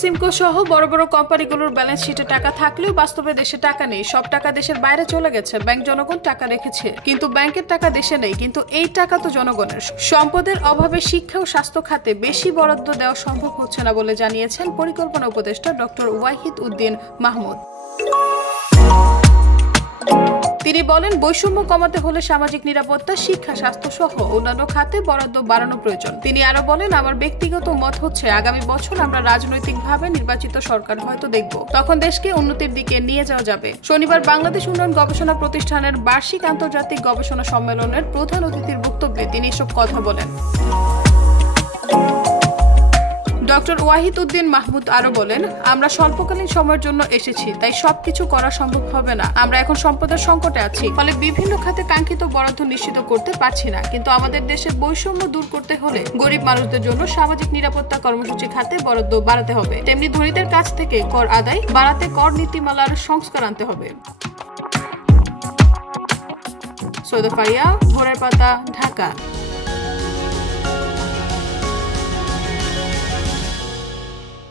সিমকো সহ বড় বড় কোম্পানিগুলোর ব্যালেন্স শিটে টাকা থাকলেও বাস্তবে দেশে টাকা নেই। সব টাকা দেশের বাইরে চলে গেছে। ব্যাংক জনগণ টাকা রেখেছে, কিন্তু ব্যাংকের টাকা দেশে নেই। কিন্তু এই টাকা তো জনগণের। সম্পদের অভাবে শিক্ষা ও স্বাস্থ্য খাতে বেশি বরাদ্দ দেওয়া সম্ভব হচ্ছে না বলে জানিয়েছেন পরিকল্পনা উপদেষ্টা ডক্টর ওয়াহিদ উদ্দিন মাহমুদ। তিনি বলেন, বৈষম্য কমাতে হলে সামাজিক নিরাপত্তা, শিক্ষা, স্বাস্থ্য সহ অন্যান্য খাতে বরাদ্দ বাড়ানো প্রয়োজন। তিনি আরো বলেন, আমার ব্যক্তিগত মত হচ্ছে আগামী বছর আমরা রাজনৈতিকভাবে নির্বাচিত সরকার হয়তো দেখব, তখন দেশকে উন্নতির দিকে নিয়ে যাওয়া যাবে। শনিবার বাংলাদেশ উন্নয়ন গবেষণা প্রতিষ্ঠানের বার্ষিক আন্তর্জাতিক গবেষণা সম্মেলনের প্রধান অতিথির বক্তব্যে তিনি এসব কথা বলেন। ডক্টর ওয়াহিদ উদ্দিন মাহমুদ আরো বলেন, আমরা স্বল্পকালীন সময়ের জন্য এসেছি, তাই সবকিছু করা সম্ভব হবে না। আমরা এখন সম্পদের সংকটে আছি, ফলে বিভিন্ন খাতে কাঙ্ক্ষিত বরাদ্দ নিশ্চিত করতে পারছি না। কিন্তু আমাদের দেশে বৈষম্য দূর করতে হলে গরিব মানুষদের জন্য সামাজিক নিরাপত্তা কর্মসূচি খাতে বরাদ্দ বাড়াতে হবে। তেমনি ধনীদের কাছ থেকে কর আদায় বাড়াতে কর নীতিমালার সংস্কার আনতে হবে। সৈয়দা ফারিয়া, ভোরের পাতা, ঢাকা।